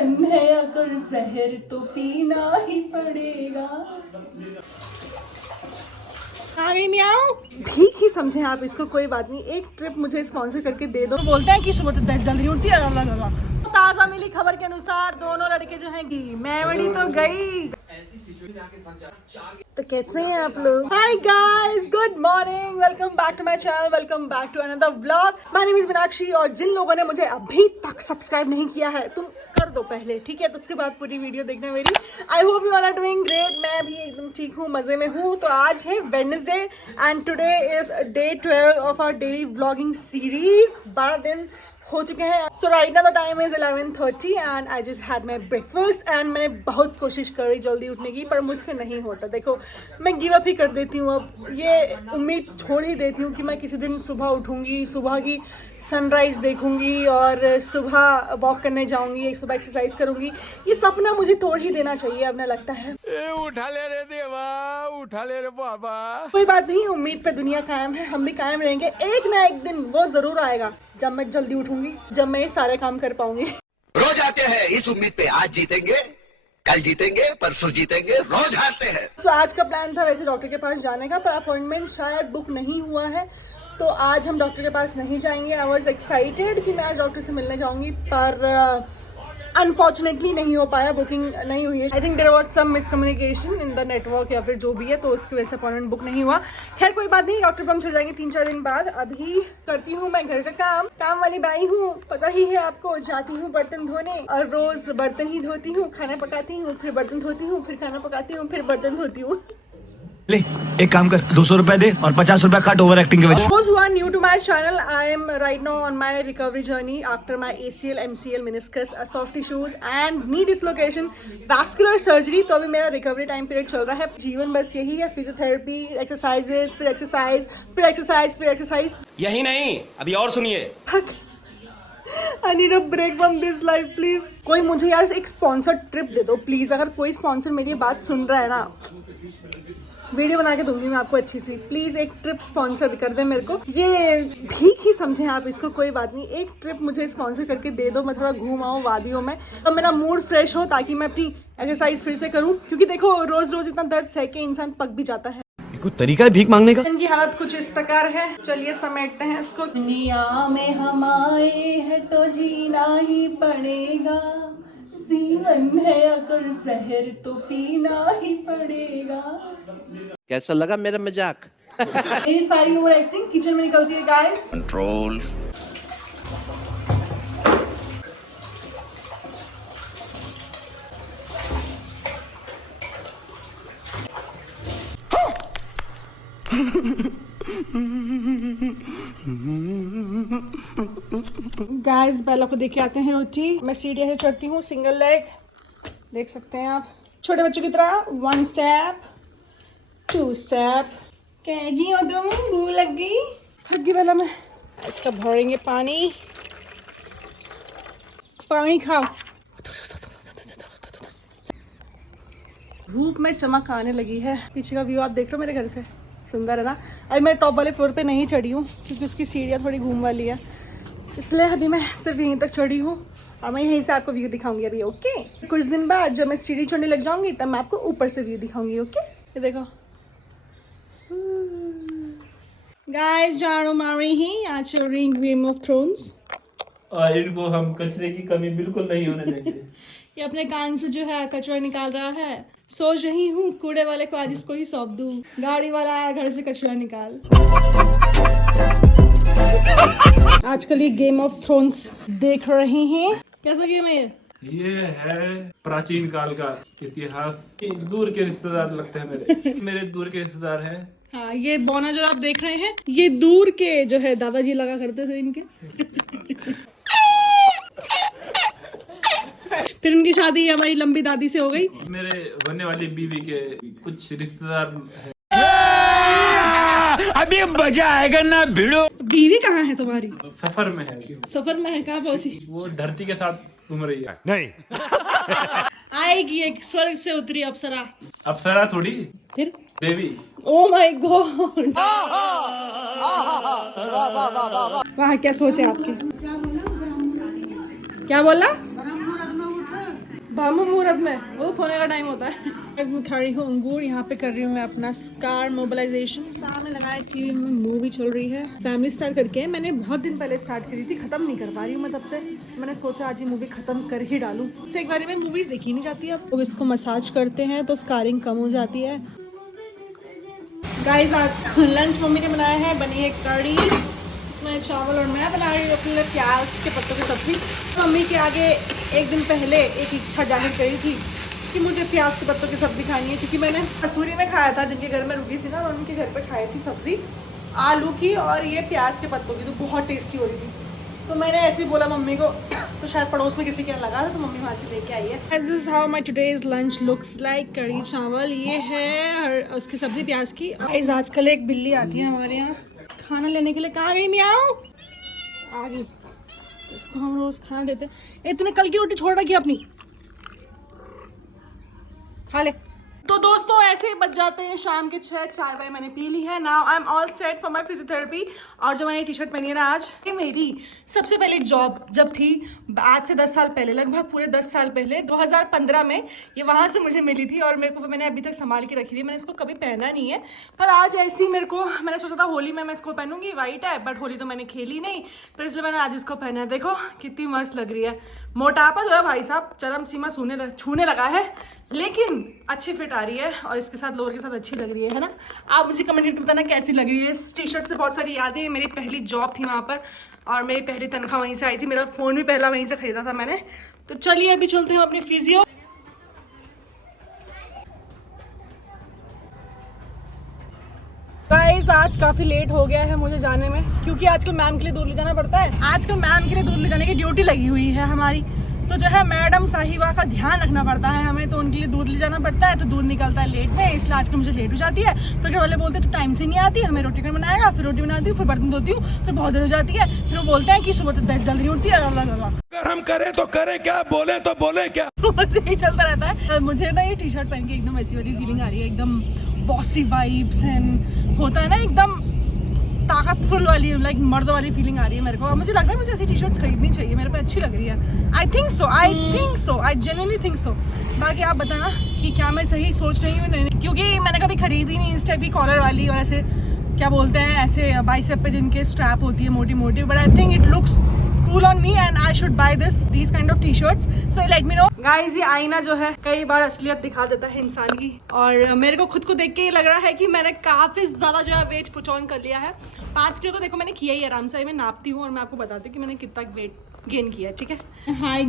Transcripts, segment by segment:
जीवन है अगर जहर तो पीना ही पड़ेगा। आ गई म्याऊं। ठीक ही समझे आप इसको, कोई बात नहीं। एक ट्रिप मुझे स्पॉन्सर करके दे दो। बोलते हैं कि सुबह तो जल्दी उठती है। ताजा मिली खबर के अनुसार दोनों लड़के जो हैं कि मैवड़ी तो गई। तो कैसे हैं आप लोग? Hi guys, good morning, welcome back to my channel, welcome back to another vlog. My name is Meenakshi. और जिन लोगों ने मुझे अभी तक सब्सक्राइब नहीं किया है, तुम कर दो पहले, ठीक है? तो उसके बाद पूरी वीडियो देखना मेरी। I hope you all are doing great. मैं भी एकदम ठीक हूँ, मजे में हूँ। तो आज है Wednesday and today is day 12 of our daily vlogging series. 12 दिन हो चुके हैं। So right now the time is 11:30 and I just had my breakfast. एंड मैंने बहुत कोशिश करी जल्दी उठने की, पर मुझसे नहीं होता। देखो, मैं गिव अप ही कर देती हूँ। अब ये उम्मीद छोड़ ही देती हूँ कि मैं किसी दिन सुबह उठूँगी, सुबह की सनराइज देखूँगी और सुबह वॉक करने जाऊँगी, सुबह एक्सरसाइज करूँगी। ये सपना मुझे तोड़ ही देना चाहिए, अब ना लगता है। उठा ले रे देवा, उठा ले रे बाबा। कोई बात नहीं, उम्मीद पे दुनिया कायम है, हम भी कायम रहेंगे। एक ना एक दिन वो जरूर आएगा जब मैं जल्दी उठूंगी, जब मैं ये सारे काम कर पाऊंगी। रोज आते हैं इस उम्मीद पे, आज जीतेंगे, कल जीतेंगे, परसों जीतेंगे, रोज हारते हैं। तो आज का प्लान था वैसे डॉक्टर के पास जाने का, पर अपॉइंटमेंट शायद बुक नहीं हुआ है, तो आज हम डॉक्टर के पास नहीं जाएंगे। आई वॉज एक्साइटेड कि मैं आज डॉक्टर से मिलने जाऊंगी, पर अनफॉर्चुनेटली नहीं हो पाया, बुकिंग नहीं हुई है। I think there was some miscommunication in the network या फिर जो भी है, तो उसकी वजह से अपॉइंटमेंट बुक नहीं हुआ। खैर कोई बात नहीं, डॉक्टर पर हम चल जाएंगे 3-4 दिन बाद। अभी करती हूँ मैं घर का काम वाली बाई हूँ, पता ही है आपको। जाती हूँ बर्तन धोने और रोज बर्तन ही धोती हूँ, खाना पकाती हूँ, फिर बर्तन धोती हूँ, फिर खाना पकाती हूँ, फिर बर्तन धोती हूँ। ले एक काम कर, 200 रुपए दे और 50 रुपए काट ओवर एक्टिंग के वजह। Those who are new to my channel, I am right now on my recovery journey after my ACL, MCL, meniscus, soft tissues and knee dislocation, vascular surgery। तो अभी मेरा रिकवरी टाइम पीरियड चल रहा है। जीवन बस यही है, फिजियोथेरेपी, एक्सरसाइजेस, फिर एक्सरसाइज, फिर एक्सरसाइज, फिर एक्सरसाइज। यही नहीं, अभी और सुनिए। I need a break from this life, please। कोई मुझे यार एक स्पॉन्सर ट्रिप दे दो प्लीज। अगर कोई स्पॉन्सर मेरी बात सुन रहा है ना, वीडियो बना के दूंगी मैं आपको अच्छी सी। प्लीज एक ट्रिप स्पॉन्सर कर दे मेरे को। ये ठीक ही समझे आप इसको, कोई बात नहीं। एक ट्रिप मुझे स्पॉन्सर करके दे दो, मैं थोड़ा घूम आऊँ वादियों में, तो मेरा मूड फ्रेश हो, ताकि मैं अपनी एक्सरसाइज फिर से करूँ। क्योंकि देखो, रोज रोज इतना दर्द सह के इंसान पक भी जाता है। कोई तरीका है भीख मांगने का? इनकी हालत कुछ इस प्रकार है, चलिए समेटते हैं इसको। दुनिया में हम आए हैं तो जीना ही पड़ेगा, जीवन है अगर जहर तो पीना ही पड़ेगा। कैसा लगा मेरा मजाक? मेरी सारी ओवर एक्टिंग किचन में निकलती है गाइस। कंट्रोल। गाइस, बेला को देख के आते हैं रोटी। मैं सीढ़ियाँ से चढ़ती हूँ, सिंगल लेग, देख सकते हैं आप, छोटे बच्चों की तरह। 1 स्टेप, 2 स्टेप। कैजी हो तुम, भूख लग गई? थक गई बेला मैं। इसका भरेंगे पानी, पानी खाओ। धूप में चमक आने लगी है। पीछे का व्यू आप देख लो मेरे घर से, सुंदर है ना? अभी मैं टॉप वाले फ्लोर पे नहीं चढ़ी हूँ, क्योंकि उसकी सीढ़ियाँ थोड़ी घूम वाली है, इसलिए अभी मैं सिर्फ यहीं तक चढ़ी हूँ और मैं यहीं से आपको व्यू दिखाऊंगी अभी। ओके, कुछ दिन बाद जब मैं सीढ़ी चढ़ने लग जाऊंगी, तब मैं आपको ऊपर से व्यू दिखाऊंगी। ओके, ये देखो गाइस, झाड़ू मारी ही आज चल रही गेम ऑफ थ्रोन्स, और इनको हम कचरे की कमी बिल्कुल नहीं होने देंगे। ये अपने कान से जो है कचरा निकाल रहा है। सोच रही हूँ कूड़े वाले को आज इसको ही सौंप दूँ। गाड़ी वाला आया घर से कचरा निकाल। आजकल ये गेम ऑफ थ्रोन्स देख रहे हैं। कैसा गेम है ये है प्राचीन काल का इतिहास। दूर के रिश्तेदार लगते हैं मेरे दूर के रिश्तेदार हैं। हाँ, ये बोना जो आप देख रहे हैं, ये दूर के जो है दादाजी लगा करते थे इनके। फिर उनकी शादी हमारी लंबी दादी से हो गई। मेरे होने वाली बीवी के कुछ रिश्तेदार हैं। अभी मजा आएगा ना भिड़ो। बीवी कहाँ है तुम्हारी? सफर में है। सफर में है, कहाँ पहुँची? वो धरती के साथ घूम रही है। नहीं आएगी एक स्वर्ग से उतरी अप्सरा। अप्सरा थोड़ी, फिर देवी। ओ माय गॉड, वाह क्या सोच है आपकी। क्या बोला? ब्रह्म मुहूर्त में, वो तो सोने का टाइम होता है। मैं खड़ी हूँ अंगूर, यहाँ पे कर रही हूँ मैं अपना स्कार मोबिलाइजेशन। सामने लगाया टीवी में मूवी चल रही है, फैमिली स्टार करके। मैंने बहुत दिन पहले स्टार्ट करी थी, खत्म नहीं कर पा रही हूँ मैं तब से। मैंने सोचा आज ये मूवी खत्म कर ही डालूं। से एक बार में मूवीज देखी नहीं जाती है। अब लोग इसको मसाज करते हैं तो स्कारिंग कम हो जाती है। गाइस आज लंच मम्मी ने बनाया है, बनी है कड़ी, इसमें चावल, और मैं बना रही हूँ अपने लिए प्याज के पत्तों की सब्जी। मम्मी के आगे एक दिन पहले एक इच्छा जाहिर करी थी कि मुझे प्याज के पत्तों की सब्जी खानी है, क्योंकि मैंने मसूरी में खाया था, जिनके घर में रुकी थी ना, और उनके घर पे खाई थी सब्जी आलू की और ये प्याज के पत्तों की, तो बहुत टेस्टी हो रही थी। तो मैंने ऐसे ही बोला मम्मी को, तो शायद पड़ोस में किसी के यहाँ लगा था, तो मम्मी वहाँ से लेके आई है। And this is how my today's lunch looks like. कड़ी चावल ये है और उसकी सब्जी प्याज की। गाइस आजकल एक बिल्ली आती है हमारे यहाँ खाना लेने के लिए। कहाँ गई म्याऊ? आ गई। इसको हम रोज खाना देते हैं। ए तूने कल की रोटी छोड़ रखी अपनी, खा ले। तो दोस्तों ऐसे ही बच जाते हैं शाम के 6। चाय वाय मैंने पी ली है। Now I am all set for my physiotherapy. और जो मैंने टी शर्ट पहनी है ना आज, ये मेरी सबसे पहले जॉब जब थी, आज से 10 साल पहले, लगभग पूरे 10 साल पहले 2015 में ये वहाँ से मुझे मिली थी। और मेरे को मैंने अभी तक संभाल के रखी थी, मैंने इसको कभी पहना नहीं है। पर आज ऐसी मेरे को, मैंने सोचा था होली में मैं इसको पहनूंगी, वाइट है, बट होली तो मैंने खेली नहीं, तो इसलिए मैंने आज इसको पहना है। देखो कितनी मस्त लग रही है। मोटापा जो है भाई साहब चरम सीमा छूने लगा है, लेकिन अच्छी फिट आ रही है और इसके साथ लोअर के साथ अच्छी लग रही है ना। आप मुझे कमेंट करके बताना कैसी लग रही है। इस टी शर्ट से बहुत सारी यादें हैं। मेरी पहली जॉब थी वहाँ पर और मेरी पहली तनख्वाह वहीं से आई थी। मेरा फ़ोन भी पहला वहीं से ख़रीदा था मैंने। तो चलिए अभी चलते हैं अपनी फिजियो। गाइस आज काफ़ी लेट हो गया है मुझे जाने में, क्योंकि आजकल मैम के लिए दूध ले जाना पड़ता है। आजकल मैम के लिए दूध ले जाने की ड्यूटी लगी हुई है हमारी, तो जो है मैडम साहिबा का ध्यान रखना पड़ता है हमें, तो उनके लिए दूध ले जाना पड़ता है। तो दूध निकलता है लेट में, इसलिए आजकल मुझे लेट हो जाती है। फिर घर वाले बोलते हैं तो टाइम से नहीं आती, हमें रोटी कर बनाएगा, फिर रोटी बनाती हूँ, फिर बर्तन धोती हूँ, फिर बहुत देर हो जाती है। फिर वो बोलते हैं कि सुबह तो जल्दी नहीं उठती है। अगर हम करें तो करें क्या, बोले तो बोले क्या। बस यही चलता रहता है। मुझे ना ये टी शर्ट पहन के एकदम ऐसी वाली फीलिंग आ रही है, एकदम बॉसी वाइब्स एंड होता है ना, एकदम ताकतफुल वाली, लाइक मर्द वाली फीलिंग आ रही है मेरे को। और मुझे लग रहा है मुझे ऐसी टी शर्ट्स खरीदनी चाहिए, मेरे पे अच्छी लग रही है। I think so, I genuinely think so. बाकी आप बताना कि क्या मैं सही सोच रही हूँ नहीं, क्योंकि मैंने कभी खरीदी नहीं इस टाइप की कॉलर वाली, और ऐसे क्या बोलते हैं, ऐसे बाइसेप पे जिनके स्ट्रैप होती है मोटी मोटी। But I think it looks cool on me and I should buy these kind of t-shirts, so let me know guys। ये आईना जो है कई बार असलियत दिखा देता है इंसान की, और मेरे को खुद को देख के ये लग रहा है कि मैंने काफी ज्यादा जो है वेट पुट ऑन कर लिया है। 5 किलो तो देखो मैंने किया ही आराम से। मैं नापती हूँ और मैं आपको बताती हूँ कि मैंने कितना वेट गेन किया है, ठीक है। हाय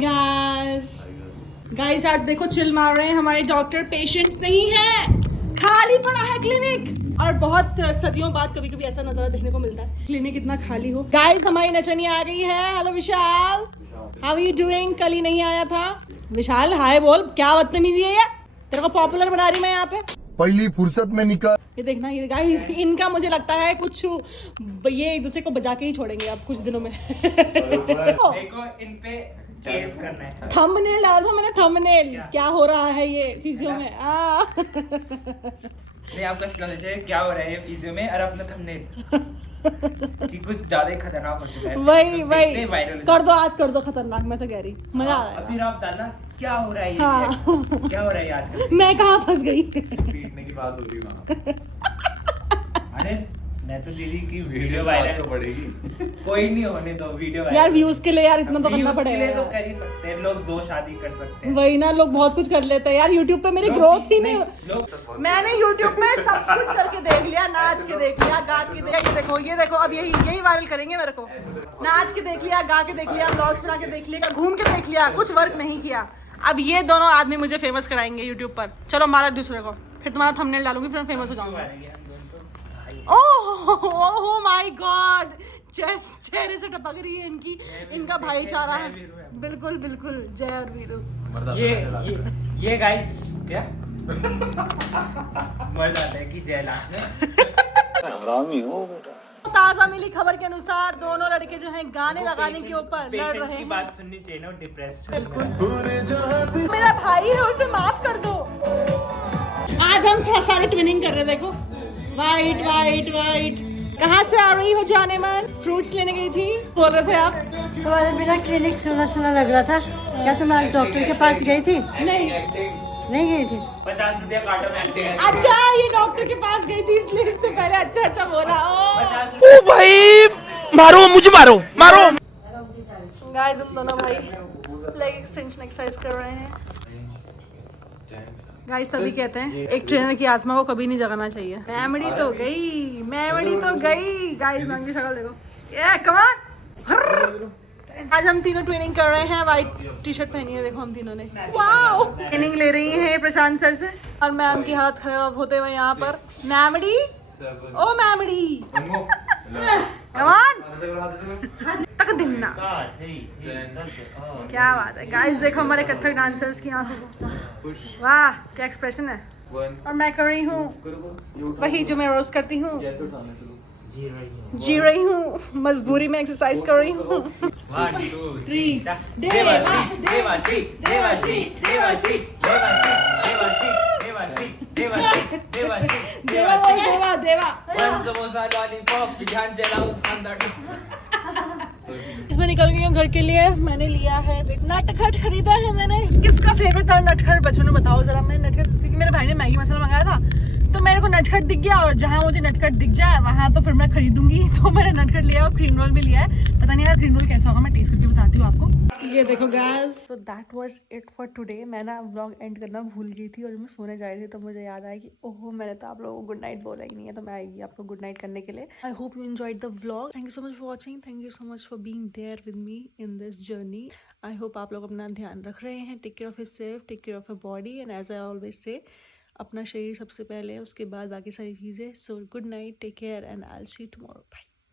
गाइस आज देखो चिल मार रहे हैं हमारे डॉक्टर, पेशेंट्स नहीं है, खाली पड़ा है क्लिनिक। और बहुत सदियों बाद कभी कभी ऐसा नजारा देखने को मिलता है, क्लिनिक इतना खाली हो। गाइस हमारी नचनी आ गई है। Hello Vishal, how are you doing? कल ही नहीं आया था विशाल, हाय बोल। क्या बदतमीजी है ये, तेरे को पॉपुलर बना रही मैं यहाँ पे। पहली फुर्सत में निकल। ये देखना, ये गाइस इनका मुझे लगता है कुछ ये एक दूसरे को बजा के ही छोड़ेंगे अब कुछ दिनों में। देखो इन पे केस करना है। थंबनेल डाला था मैंने, थंबनेल क्या हो रहा है ये फिजियो में। नहीं आपका स्टैंड है क्या हो रहा है ये फिजियो में, और अपना थंबनेल कि कुछ ज्यादा ही खतरनाक हो चुका है। वही कर दो, आज कर दो खतरनाक। मैं तो कह रही मजा आ रहा है। फिर आप डालना क्या हो रहा है ये, हाँ। क्या हो रहा है आजकल। मैं कहाँ फंस गई? पीटने की बात हो रही वहाँ। अरे मैं तो दीदी की वीडियो वायरल पड़ेगी। कोई नहीं होने दो वीडियो वायरल। यार व्यूज के लिए यार इतना तो करना पड़ेगा। तो कर ही सकते हैं लोग, 2 शादी कर सकते हैं। वही ना, लोग बहुत कुछ कर लेते हैं यार। यूट्यूब पे मेरी ग्रोथ ही नहीं। मैंने यूट्यूब पे सब कुछ करके देख लिया, नाच के देख लिया, गा के देख लिया। ये देखो अब यही वायरल करेंगे मेरे को। नाच के देख लिया, गा के देख लिया, ब्लॉग्स बना के देख लिया, घूम के देख लिया, कुछ वर्क नहीं किया। अब ये दोनों आदमी मुझे फेमस कराएंगे यूट्यूब पर। चलो मारा दूसरे को, फिर तुम्हारा थंबनेल डालूंगी, फिर फेमस हो जाऊंगा। ओह माय गॉड, चेहरे से टपक रही है इनका भाईचारा है। बिल्कुल बिल्कुल, जय और वीरू। ये गाइस क्या मर जाते हैं कि जय लास्ट में। हरामी हो बेटा। ताजा मिली खबर के अनुसार दोनों लड़के जो हैं गाने लगाने के ऊपर लड़ रहे हैं। बात सुननी चाहिए ना, डिप्रेस्ड। मेरा भाई है, उसे माफ कर दो। आज हम सारे ट्विनिंग कर रहे हैं। देखो वाइट वाइट वाइट। कहाँ से आ रही हो जाने मन? फ्रूट्स लेने गई थी बोल रहे थे आप। तुम्हारे बिना क्लिनिक सुना सुना लग रहा था, क्या तुम आज डॉक्टर के पास गई थी? नहीं नहीं गई थी। 50 रुपया काटो मैं अच्छा ये डॉक्टर के पास गई थी इसलिए इससे पहले अच्छा बोला। 50 ओ भाई मारो मुझे मारो मारो। गाइस हम दोनों भाई लेग एक्सटेंशन एक्सरसाइज कर रहे हैं। गाइस तभी कहते हैं एक ट्रेनर की आत्मा को कभी नहीं जगाना चाहिए। मैमड़ी तो गई गाइस नंगी शक्ल देखो। ये कम ऑन। आज हम तीनों ट्रेनिंग कर रहे हैं। वाइट टी शर्ट पहनी है देखो हम तीनों ने। वाओ ट्रेनिंग ले रही हैं प्रशांत सर से और मैम की हालत खराब होते हुए यहाँ पर। मैमड़ी ओ मैमड़ी कम ऑन तक दिखना। क्या बात है गाइस देखो हमारे कथक डांसर्स की आंखों को। वाह क्या एक्सप्रेशन है। और मैं कर रही हूँ वही जो मैं रोज करती हूँ। जी रही हूँ मजबूरी में एक्सरसाइज कर रही हूँ। 1 2 3 देवाश्री देवाश्री देवाश्री देवाश्री देवाश्री देवाश्री देवाश्री देवाश्री देवाश्री देवा वन समोसा लॉलीपॉप ध्यान चलाओ अंदर। इसमें निकल गई हूँ घर के लिए। मैंने लिया है नटखट खरीदा है मैंने। किसका फेवरेट था नटखट बचपन में बताओ जरा। मैं नटखट क्योंकि मेरे भाई ने मैगी मसाला मंगाया था तो मेरे को नटखट दिख गया और जहाँ मुझे नटखट दिख जाए वहाँ तो फिर मैं खरीदूंगी। तो मैंने नटखट लिया और क्रीम रोल भी लिया है। पता नहीं यार क्रीम रोल कैसा होगा मैं टेस्ट करके बताती हूँ आपको। ये देखो गाइस तो that was it for today. मैं ना व्लॉग एंड करना भूल गई थी और मैं सोने जा रही थी तो मुझे याद आया कि ओहो मैंने तो आप लोगों को गुड नाइट बोला ही नहीं है। तो मैं आएगी आपको गुड नाइट करने के लिए। I hope you enjoyed the vlog. Thank you so much for watching. Thank you so much for being there with me in this journey. I hope आप लोग अपना ध्यान रख रहे हैं। Take care of yourself, take care of your body and as I always say अपना शरीर सबसे पहले उसके बाद बाकी सारी चीज़ें। So good night, take care and I will see you tomorrow. Bye.